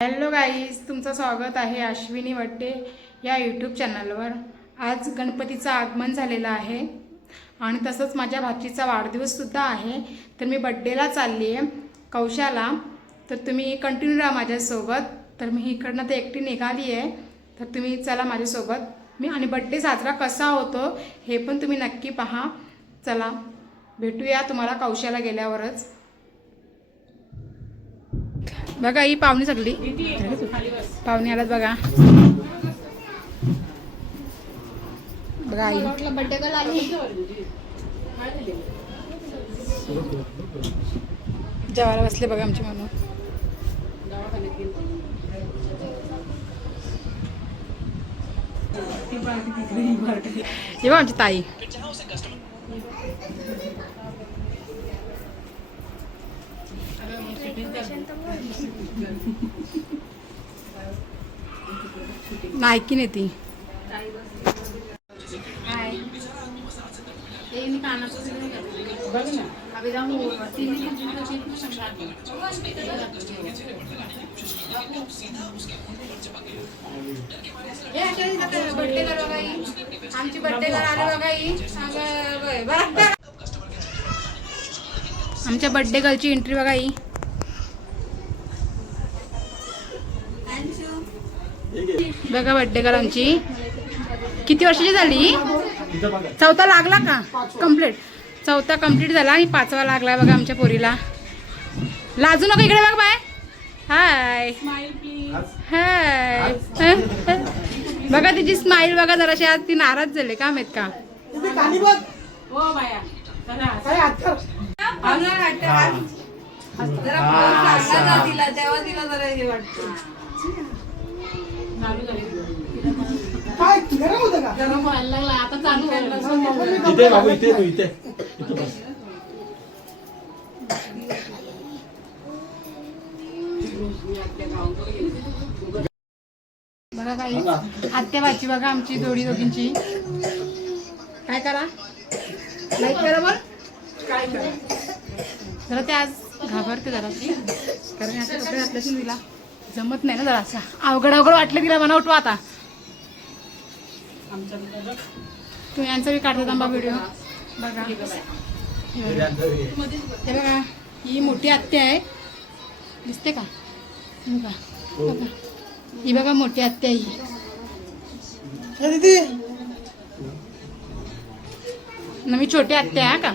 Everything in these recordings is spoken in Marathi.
हॅलो गाईज, तुमचं स्वागत आहे अश्विनी वट्टे या यूट्यूब चॅनलवर। आज गणपतीचं आगमन झालेलं आहे आणि तसंच माझ्या भाचीचा वाढदिवससुद्धा आहे। तर मी बड्डेला चालली आहे कौशाला, तर तुम्ही कंटिन्यू राहा माझ्यासोबत। तर मी इकडनं तर एकटी निघाली आहे, तर तुम्ही चला माझ्यासोबत। मी आणि बड्डे साजरा कसा होतो हे पण तुम्ही नक्की पहा। चला भेटूया तुम्हाला कौशाला गेल्यावरच। बघा ही पाहुणी सगळी पाहुणी आलात बघा। बघा आई जेवायला बसले बघा आमची म्हणून। हे बघा आमची ताई। नायकी नाही ती। आमची बर्थडे आले बघा। आमच्या बर्थडे गर्लची एंट्री बघा ही। बघा बर्थडे गर्ल आमची किती वर्षाची झाली? चौथा लागला का कंप्लीट? चौथा कंप्लीट झाला आणि पाचवा लागला बघा आमच्या पोरीला। लाजू नका, इकडे बघ बाय। हाय हाय बघा तिची स्माइल बघा जराशी। आज ती नाराज झाली का माहित का? काय गरम होतं का? गरम व्हायला लागला आता चालू व्हायला इथे बाबू इथे बस। बघा काही आत्या बाची बघा आमची जोडी दोघींची। काय करा लाईक करा बरं। काय करा जरा ते आज घाबरते जरा, कारण असे कपडे घातल्याशी तिला जमत नाही ना, जरा असं अवघड वाटलं तिला। म्हणा उठवा आता। तुम्ही यांचा बी काढता थांबा व्हिडिओ बघा। हे बघा ही मोठी आत्या आहे, दिसते का? ही बघा मोठी आत्या ही। मी छोटी आत्या आहे का?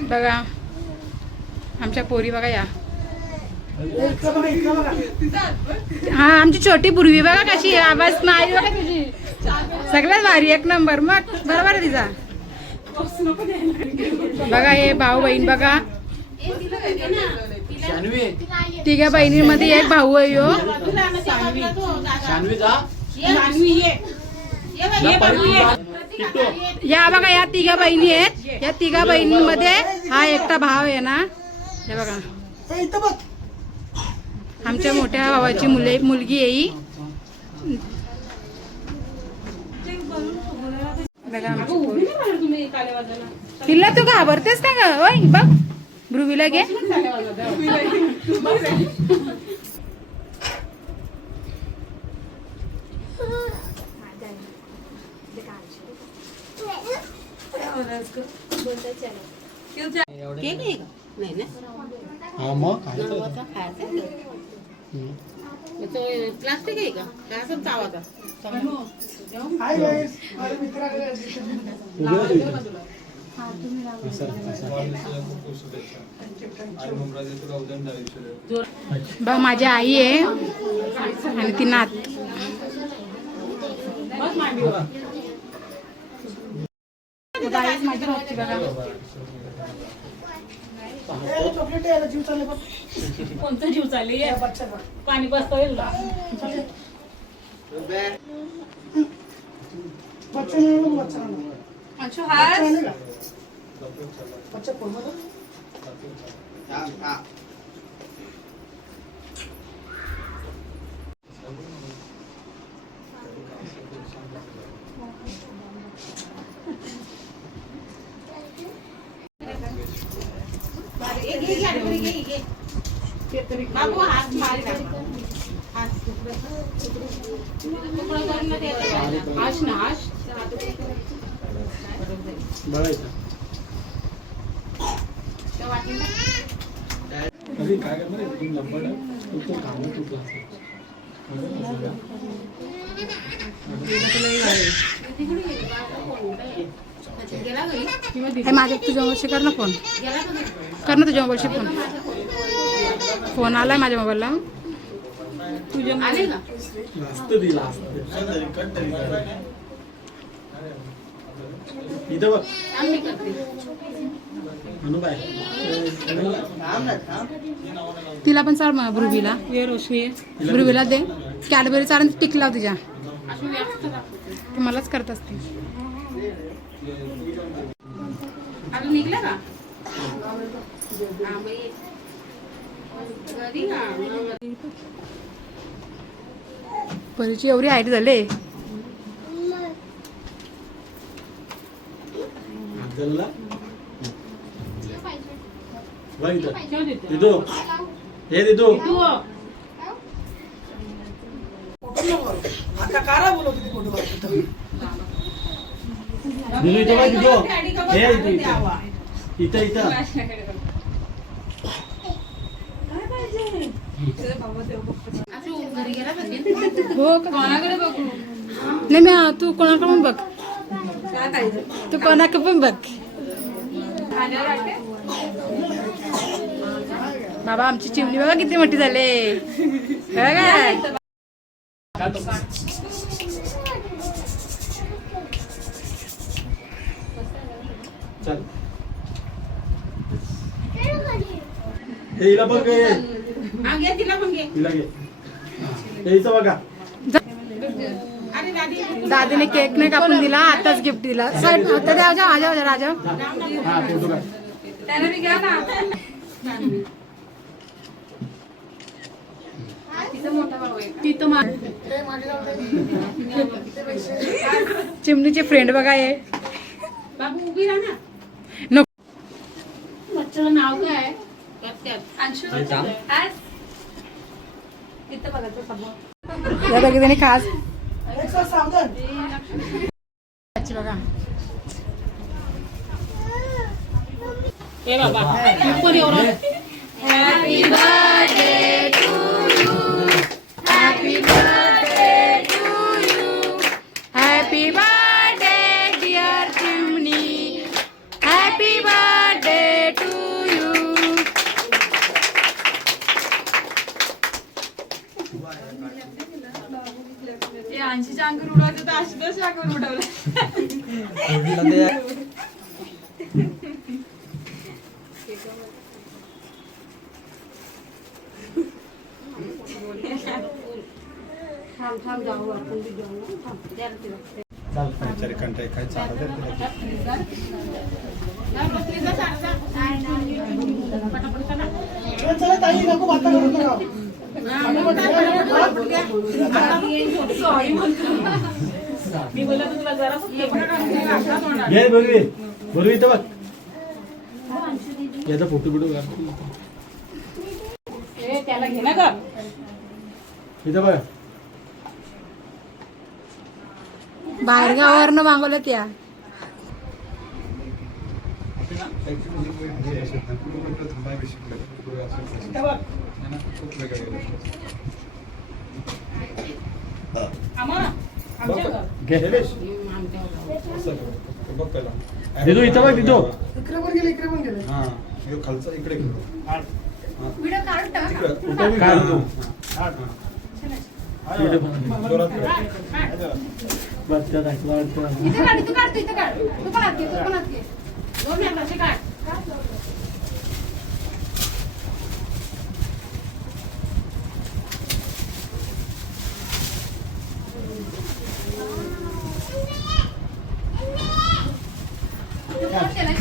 बघा आमच्या पोरी बघा या। हा आमची छोटी पूर्वी बघा कशी आवाज नाही बघा तुझी, सगळ्यात भारी एक नंबर। मग बरोबर आहे तिचा। बघा हे भाऊ बहीण बघा, तिघा बहिणींमध्ये एक भाऊ आहे यो। या बघा या तिघा बहिणी आहेत। या तिघा बहिणींमध्ये हा एकटा भाव आहे ना। हे बघा आमच्या मोठ्या भावाची मुलगी आहे ही। तिला तू घाबरतेस का ग? ओय बघ ध्रुवीला घे। प्लास्टिक आहे का? काय असं चावाचा? बघ माझी आई आहे आणि ती नात। माझी भाची बघा। कोणतं जीव चालली पाणी बसता येईल का? बाबू हात मारी आश ना आश बघायचं अरे काय करणार आहे तुम्ही लंबड तो काम तुटला माझ्या तुझ्या मोबाईलशी कर ना फोन कर ना तुझ्या मोबाईलशी फोन फोन आलाय माझ्या मोबाईलला तुझ्या आले का लास्ट दिला इथं बघ अनुबाई तिला पण चाल भृवीला ये रोशनी भृवीला दे कॅडबरी चाल टिकला तुझ्या ते मलाच करत असते आता निघला का परीची एवढी हाईट झाले जल्ला बघ इथं दिदू हे दिदू आता कारा बोलत होती फोटो काढतो दिदू इथं बघ दिदू हे इथं इथं इथं हो कोणाकडे बघू नाही मी तू कोणाकडे पण बघ तू कोणाकडे पण बघ बाबा आमची चिमणी बघा किती मोठी झाले काय चल हे हिला बघ हे घे तिला पण घे हिला घे हे इथं बघा अरे दादी दादीने केक नाही कापून दिला आताच गिफ्ट दिला साईड राजा राजा हा फोटो काढ त्याला बी घ्या ना तिथं चिमणीचे फ्रेंड बघा हे बाबू उभी राहा ना नको बच्चाचं नाव काय अंशु या दोघीजणी खास एक साथ सावधान अच्छी बघा ए बाबा कोण एवढं happy birthday to you happy birthday to you happy birthday dear चिमणी हॅपी बर्थडे टू यू ऐंशीच्या अंक उडवायचं तर 80 अंक उडवलं चाल कंटाय काय चालत चला ताई नको बाता करू नका मी बोलला तर तुला जरा घे बघू बघू इथं बघ याचा फोटो बिटो काढ त्याला घे ना का इथं बघ बाहेरगावावरनं मागवलं त्या आम्हाला आमच्या घर घे दिदू इथं बघ दिदू इकडे पण गेले हा खालचा इकडे व्हिडिओ काढून टाका काढ तू इथे काढ तू काढ तू इथे काढ तू पण आत घे तू पण आत घे 2 मिनिटाचे काढ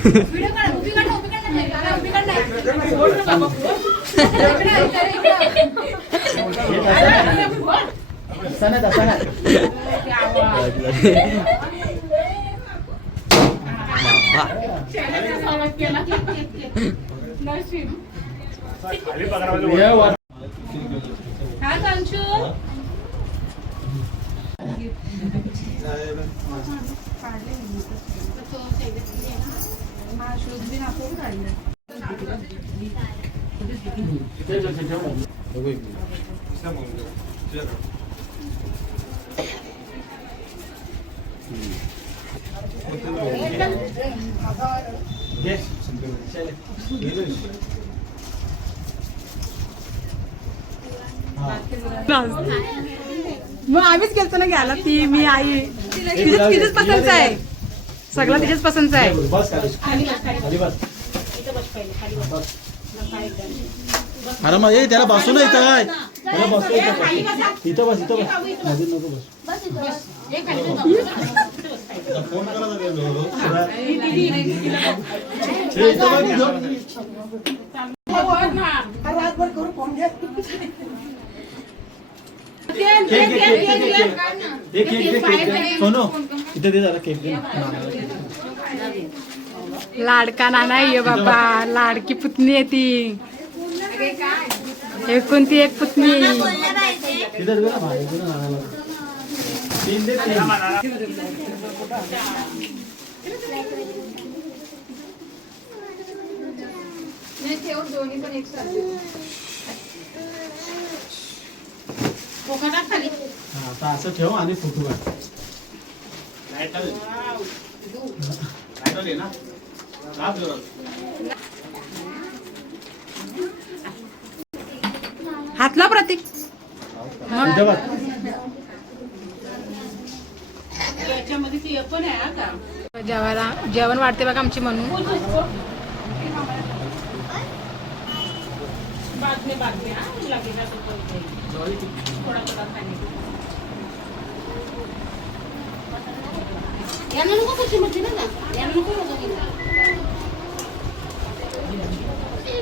व्हिडिओ काढ उभी काढ उभी काढ नाही उभी काढ हा अंशू मग आम्हीच गेलतो ना घ्यायला ती मी आई तिचेच पसंत आहे सगळं तिचेच पसंत आहे. अरे मग ए त्याला बसू ना इथं काय त्याला बसू इथं बस इथं बस नदीत नको बस फोन रातभर करू फोन घे. सोनू इथे दे जरा केक दे लाडका नाना ये बाबा लाडकी पुतणी आहे ती एकुलती एक पुतणी. तिथे दे ना भाई दे ना नानाला. तीन दे तीन. हा, आता असं ठेव आणि फोटो काढ. हातला प्रतीक इथं बस. याच्यामध्ये ती पण आहे हा का जेवायला जेवण वाढते बघा आमची म्हणून. बातमी हा लागेल थोडा थोडा खाणे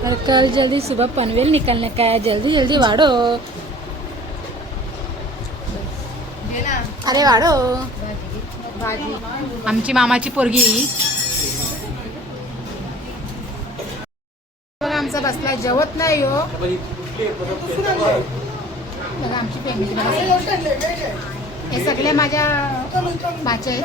और कल जल्दी सुबह पनवेल निकलने का है जल्दी जल्दी वाढो अरे वाढो. आमची मामाची पोरगी बघा आमचा बसलाय जेवत नाही हो. बघा आमची फॅमिली बघा हे सगळे माझ्या बाचे आहेत.